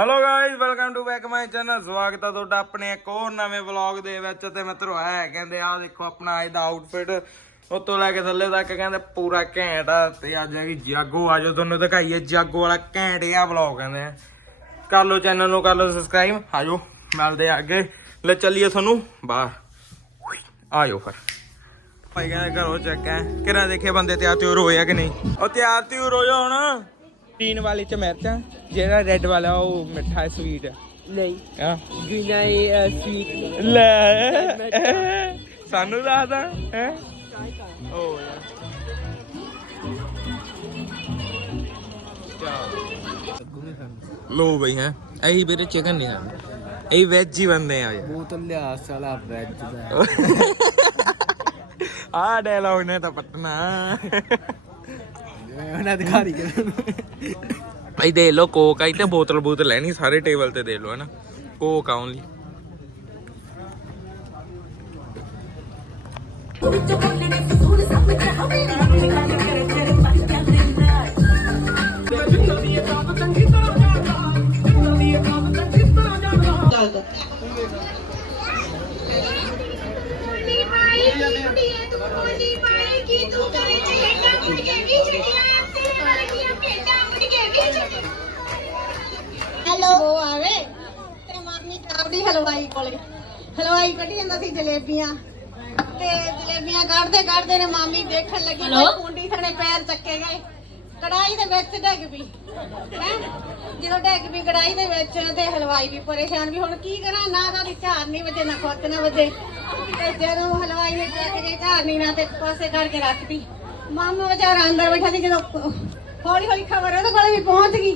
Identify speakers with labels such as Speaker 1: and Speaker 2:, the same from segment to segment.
Speaker 1: Back my channel ਸਵਾਗਤ ਹੈ ਤੁਹਾਡਾ ਆਪਣੇ ਇੱਕ ਹੋਰ ਨਵੇਂ ਵਲੌਗ ਦੇ ਵਿੱਚ ਤੇ ਮਿੱਤਰੋ ਹੈ, ਕਹਿੰਦੇ ਆ ਦੇਖੋ ਆਪਣਾ ਇਹਦਾ ਆਊਟਫਿਟ ਉੱਤੋਂ ਲੈ ਕੇ ਥੱਲੇ ਤੱਕ ਕਹਿੰਦੇ ਪੂਰਾ ਘੈਂਟ ਆ ਤੇ ਅੱਜ ਹੈਗੀ ਜਾਗੋ। ਆਜੋ ਤੁਹਾਨੂੰ ਦਿਖਾਈਏ ਜਾਗੋ ਵਾਲਾ ਘੈਂਟ ਆ ਵਲੌਗ ਕਹਿੰਦੇ ਆ। ਕਰ ਲਓ ਚੈਨਲ ਨੂੰ, ਕਰ ਲਓ ਸਬਸਕ੍ਰਾਈਬ ਆਜੋ, ਮਿਲਦੇ ਆ ਅੱਗੇ। ਲੈ ਚੱਲੀਏ ਤੁਹਾਨੂੰ ਬਾਹਰ। ਆਜੋ ਫਿਰ। ਭਾਈ ਕਹਿੰਦੇ ਘਰੋਂ ਚੱਕ ਹੈ। ਕਿਰਾਂ ਦੇਖੇ ਬੰਦੇ ਤਿਆਰ ਤਿਉਰ ਹੋਇਆ ਕਿ ਨਹੀਂ? ਉਹ ਤਿਆਰ ਤਿਉਰ ਹੋ ਜਾ ਹੁਣ। ਪੀਣ ਵਾਲੀ ਚ ਮਿਰਚਾਂ ਜਿਹੜਾ ਰੈੱਡ ਵਾਲਾ ਉਹ ਮਿੱਠਾ ਸਵੀਟ ਹੈ
Speaker 2: ਨਹੀਂ।
Speaker 1: ਹਾਂ
Speaker 2: ਗ੍ਰੀਨ ਆਈ ਸਵੀਟ
Speaker 1: ਲੈ। ਸਾਨੂੰ ਦੱਸਦਾ ਹੈ? ਓ ਲੋ ਬਈ ਹੈ। ਇਹੀ ਵੀਰੇ ਚਿਕਨ ਨਹੀਂ ਖਾਂਦੇ। ਇਹ ਵੈਜ ਹੀ ਬੰਦੇ ਆ। ਯਾਰ
Speaker 2: ਬੋਤਲ ਲਿਆ ਸਾਲਾ ਵੈਜ ਦਾ।
Speaker 1: ਆ ਡਾਇਲੌਗ ਨੇ ਤਾਂ ਪਟਨਾ
Speaker 2: ਉਹਨਾਂ ਅਧਿਕਾਰੀ ਕੇ
Speaker 1: ਭਾਈ ਦੇ ਲੋ ਕੋਕ ਆਈ ਤੇ ਬੋਤਲ ਬੋਤਲ ਲੈਣੀ ਸਾਰੇ ਟੇਬਲ ਤੇ ਦੇ ਲੋ ਹਨਾ। ਕੋਕ ਆਉਂਲੀ
Speaker 3: ਬੋਲੀ ਹਲਵਾਈ ਕੋਲੇ। ਹਲਵਾਈ ਕੱਢੀ ਜਾਂਦਾ ਸੀ ਜਲੇਬੀਆਂ। ਤੇ ਜਲੇਬੀਆਂ ਕੱਢਦੇ ਕੱਢਦੇ ਨੇ ਮਾਮੀ ਦੇਖਣ ਲੱਗੀ ਕੋਈ ਕੁੰਡੀ ਥਣੇ ਪੈਰ ਚੱਕੇ ਗਏ। ਕੜਾਈ ਦੇ ਵਿੱਚ ਡਿੱਗ ਪਈ। ਹੈਂ? ਜਦੋਂ ਡਿੱਗ ਪਈ ਕੜਾਈ ਦੇ ਵਿੱਚ ਤੇ ਹਲਵਾਈ ਵੀ ਪਰੇਸ਼ਾਨ ਵੀ ਹੁਣ ਕੀ ਕਰਾਂ? ਨਾ ਉਹਦੀ ਝਾਰ ਨਹੀਂ ਵਜੇ ਨਾ ਖੁੱਤ ਨਾ ਵਜੇ। ਤੇ ਜਦੋਂ ਹਲਵਾਈ ਨੇ ਚੱਕ ਕੇ ਝਾਰ ਨਹੀਂ ਨਾ ਤੇ ਪਾਸੇ ਕਰਕੇ ਰੱਖਤੀ ਮਾਮਾ ਵਿਚਾਰਾ ਅੰਦਰ ਬੈਠਾ ਸੀ ਜਦੋਂ ਹੌਲੀ ਹੌਲੀ ਖਬਰ ਉਹਦੇ ਕੋਲ ਵੀ ਪਹੁੰਚ ਗਈ।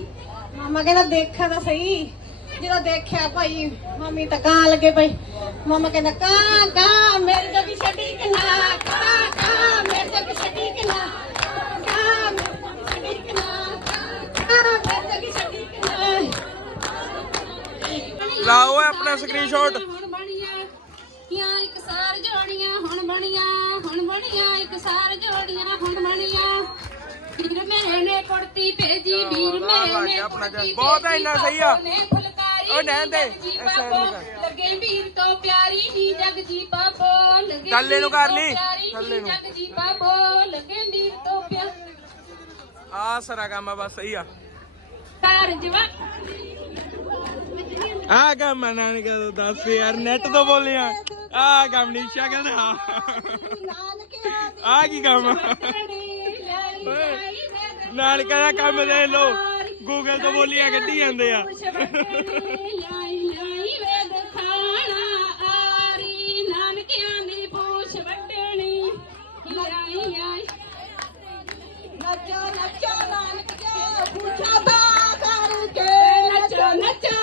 Speaker 3: ਮਾਮਾ ਕਹਿੰਦਾ ਦੇਖਿਆ ਤਾਂ ਸਹੀ। ਜਦੋਂ ਦੇਖਿਆ ਭਾਈ ਮੰਮੀ ਤਾਂ ਕਾਂ ਲੱਗੇ ਪਈ ਮਾਮਾ ਕਹਿੰਦਾ ਕਾਂ ਕਾਂ ਮੇਰੇ ਜੋਗੀ ਛੱਡੀ ਕਿ ਨਾ? ਕਾਂ ਕਾਂ ਮੇਰੇ ਜੋਗੀ ਛੱਡੀ ਕਿ ਨਾ? ਕਾਂ ਮੇਰੇ ਜੋਗੀ ਛੱਡੀ ਕਿ ਨਾ? ਕਾਂ ਮੇਰੇ ਜੋਗੀ ਛੱਡੀ ਕਿ ਨਾ?
Speaker 1: ਲਾਓ ਆਪਣਾ ਸਕਰੀਨਸ਼ਾਟ
Speaker 4: ਹੁਣ ਬਣੀਆਂ ਯਾ ਇੱਕ ਸਾਰ ਜੋੜੀਆਂ ਹੁਣ ਬਣੀਆਂ ਹੁਣ ਬਣੀਆਂ ਇੱਕ ਸਾਰ ਜੋੜੀਆਂ ਹੁਣ ਬਣੀਆਂ। ਵੀਰ ਮੇਰੇ ਨੇ ਕੁੜਤੀ ਭੇਜੀ ਵੀਰ ਮੇਰੇ ਨੇ
Speaker 1: ਬਹੁਤ ਇੰਨਾ ਸਹੀ ਆ। ਉਹ ਦੇ,
Speaker 4: ਜੀ ਬਾਬੋ,
Speaker 1: ਨਹੀਂ।
Speaker 4: ਲੱਗੇ ਵੀਰ ਤੋਂ ਪਿਆਰੀ ਨੀ ਜਗ ਜੀ ਬਾਬੋ ਲੱਗੇ
Speaker 1: ਥੱਲੇ ਨੂੰ
Speaker 4: ਵੀਰ
Speaker 1: ਕਰ
Speaker 4: ਤੋਂ
Speaker 1: ਲਈ,
Speaker 4: ਪਿਆਰੀ
Speaker 1: ਥੱਲੇ
Speaker 4: ਨੀ
Speaker 1: ਨੂੰ।
Speaker 4: ਜਗ ਜੀ ਬਾਬੋ ਲੱਗੇ ਵੀਰ ਤੋਂ ਪਿਆਰੀ
Speaker 1: ਆ ਸਾਰਾ ਕੰਮ ਆ ਬਸ ਸਹੀ ਆ ਆ ਕੰਮ ਕਦੋਂ ਦੱਸ ਯਾਰ ਨੈਟ ਤੋਂ ਬੋਲਿਆ ਆ ਕੰਮ ਨਿਸ਼ਾ ਕਹਿੰਦਾ ਆ ਕੀ ਕੰਮ ਆ? ਨਾਲ ਕਹਿੰਦਾ ਕੰਮ ਦੇ ਲੋ ਗੂਗਲ ਤੋਂ ਬੋਲੀਆਂ ਕੱਢੀ ਜਾਂਦੇ ਆ।
Speaker 4: ਲਾਈ ਲਾਈ ਵੇਦ ਖਾਣਾ ਆਰੀ ਨਾਨਕਿਆਂ ਦੀ ਪੂਛ ਵੱਟਣੀ ਲਾਈ ਲਾਈ।
Speaker 3: ਨੱਚੋ ਨੱਚੋ ਨਾਨਕਿਓ ਪੁੱਛਾ ਤਾਂ ਕਰਕੇ
Speaker 4: ਨੱਚੋ। ਨੱਚੋ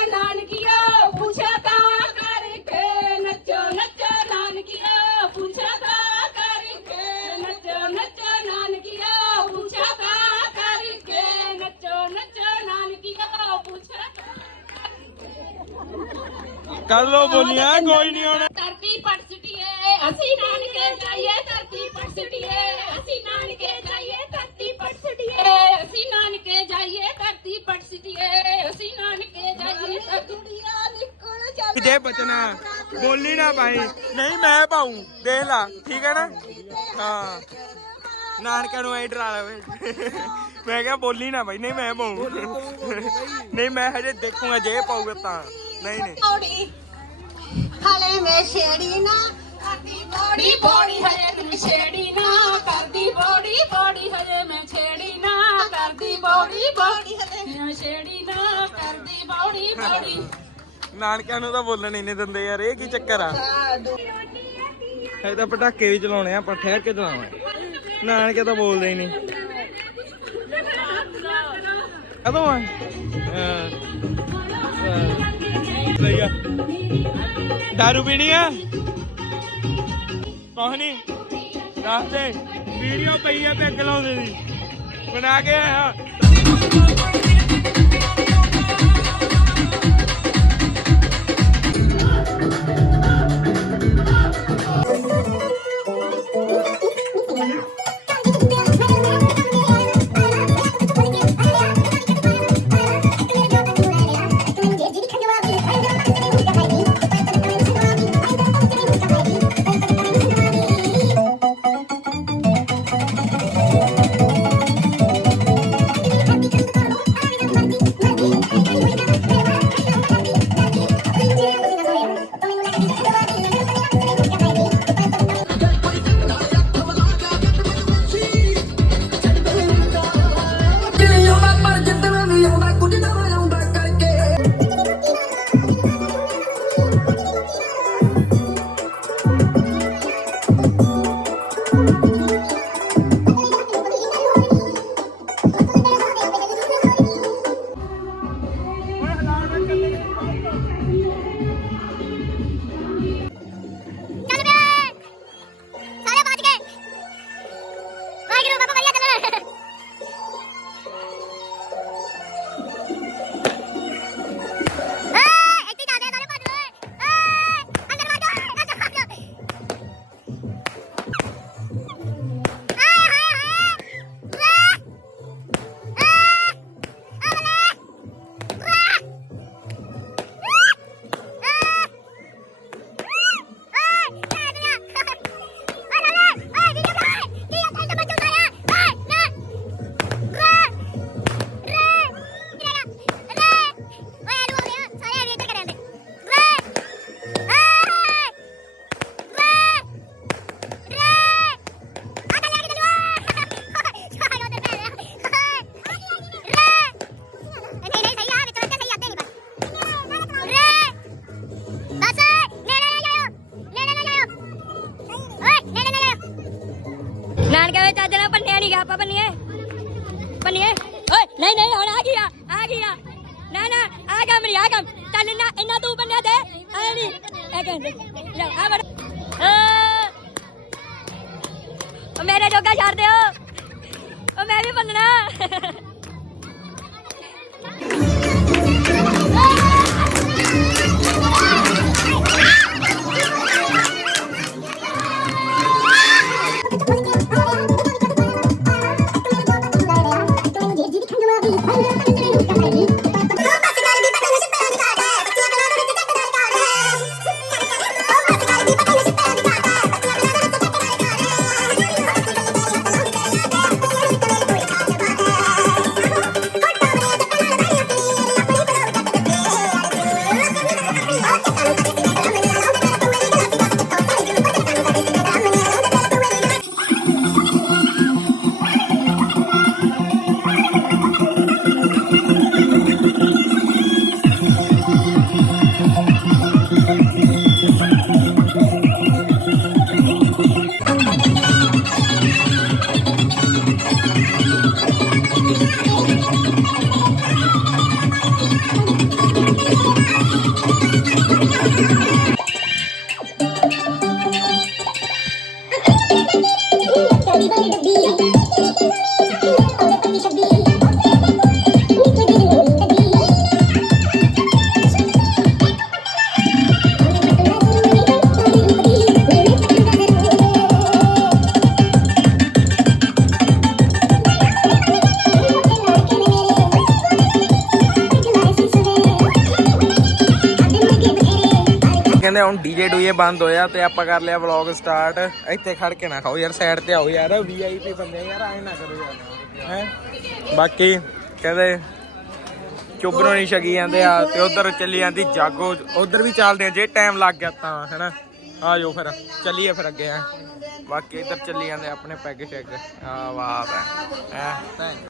Speaker 1: ਕਰ ਲੋ ਬੋਲੀਆਂ ਕੋਈ ਨਹੀਂ ਆਉਣਾ।
Speaker 4: ਧਰਤੀ ਪਟ ਸਿਟੀਏ ਅਸੀਂ ਨਾਨਕੇ ਜਾਈਏ ਧਰਤੀ ਪਟ ਸਿਟੀਏ ਅਸੀਂ ਨਾਨਕੇ ਜਾਈਏ ਧਰਤੀ ਪਟ ਸਿਟੀਏ ਅਸੀਂ ਨਾਨਕੇ ਜਾਈਏ ਧਰਤੀ ਪਟ ਸਿਟੀਏ ਅਸੀਂ ਨਾਨਕੇ ਜਾਈਏ ਧਰਤੀ
Speaker 3: ਨਿਕਲ ਚੱਲ
Speaker 1: ਜੇ ਬਚਣਾ ਬੋਲੀ ਨਾ ਪਾਈ ਨਹੀਂ ਮੈਂ ਪਾਉਂ ਦੇਖ ਲਾ ਠੀਕ ਹੈ ਨਾ? ਹਾਂ। ਨਾਨਕਿਆਂ ਨੂੰ ਐ ਡਰਾ ਲਵੇ ਮੈਂ ਕਿਹਾ ਬੋਲੀ ਨਾ ਬਾਈ ਨਹੀਂ ਮੈਂ ਪਾਉਂ। ਨਹੀਂ ਮੈਂ ਹਜੇ ਦੇਖੂਗਾ ਜੇ ਪਾਊਗਾ ਤਾਂ। ਨਹੀਂ ਨਹੀਂ।
Speaker 3: ਹਲੇ ਮੈਂ ਛੇੜੀ ਨਾ ਕਰਦੀ ਬੋੜੀ
Speaker 4: ਬੋੜੀ ਹਜੇ ਤੂੰ ਛੇੜੀ ਨਾ ਕਰਦੀ ਬੋੜੀ ਬੋੜੀ ਹਜੇ ਮੈਂ ਛੇੜੀ ਨਾ ਕਰਦੀ ਬੋੜੀ
Speaker 3: ਬੋੜੀ ਹਲੇ
Speaker 4: ਮੈਂ ਛੇੜੀ ਨਾ ਕਰਦੀ ਬੋੜੀ ਬੋੜੀ
Speaker 1: ਨਾਨਕਿਆਂ ਨੂੰ ਤਾਂ ਬੋਲਣ ਹੀ ਨਹੀਂ ਦਿੰਦੇ ਯਾਰ ਇਹ ਕੀ ਚੱਕਰ ਆ? ਇਹ ਤਾਂ ਪਟਾਕੇ ਵੀ ਚਲਾਉਣੇ ਆ ਆਪਾਂ ਠਹਿਰ ਕੇ ਚਲਾਵਾਂਗੇ ਨਾਨਕੇ ਤਾਂ ਬੋਲਦੇ ਹੀ ਨਹੀਂ ਕਦੋਂ ਆ ਹਾਂ। ਸਹੀ ਆ। ਦਾਰੂ ਪੀਣੀ ਆ? ਕੁਛ ਨੀ। ਦੱਸ ਦੇ, ਵੀਡੀਓ ਪਈ ਆ ਪੈਗ ਲਾਉਂਦੇ ਦੀ। ਬਣਾ ਕੇ ਆਇਆ।
Speaker 5: ਬੰਨੀਏ ਓਏ, ਨਹੀਂ ਨਹੀਂ, ਹੁਣ ਆ ਗਿਆ ਆ ਗਿਆ ਨਾ ਨਾ, ਆ ਕੰਮ ਨਹੀਂ, ਆ ਕੰਮ। ਤਨ ਨਾ ਇੰਨਾ ਤੂੰ ਬੰਨਿਆ ਤੇ ਐ ਨਹੀਂ, ਇਹ ਕਹਿੰਦੇ। ਲੈ, ਆ ਬੜ ਓ ਮੇਰੇ ਜੋਗਾ ਛੱਡ ਦਿਓ। ਓ ਮੈਂ ਵੀ ਬੰਨਣਾ।
Speaker 1: ਕਹਿੰਦੇ ਹੁਣ ਡੀਜੇ ਡੂਏ ਬੰਦ ਹੋਇਆ ਤੇ ਆਪਾਂ ਕਰ ਲਿਆ ਵਲੌਗ ਸਟਾਰਟ ਇੱਥੇ ਖੜ ਕੇ ਨਾ ਖਾਓ ਯਾਰ ਸਾਈਡ ਤੇ ਆਓ ਯਾਰ ਵੀਆਈਪੀ ਬੰਦੇ ਆ ਯਾਰ, ਐ ਨਾ ਕਰੋ ਯਾਰ। ਹੈ? ਬਾਕੀ ਕਹਿੰਦੇ ਚੁੱਪਰੋਂ ਨਹੀਂ ਛਕੀ ਜਾਂਦੇ ਆ ਤੇ ਉਧਰ ਚੱਲੀ ਜਾਂਦੀ ਜਾਗੋ। ਉਧਰ ਵੀ ਚੱਲਦੇ ਆ, ਜੇ ਟਾਈਮ ਲੱਗ ਗਿਆ ਤਾਂ, ਹੈਨਾ? ਆ ਜਾਓ ਫਿਰ, ਚੱਲੀਏ ਫਿਰ ਅੱਗੇ ਆ ਬਾਕੀ ਇੱਧਰ ਚੱਲੀ ਜਾਂਦੇ ਆਪਣੇ ਪੈਗ ਸ਼ੈਗ। ਆ, ਵਾਹ ਹੈ?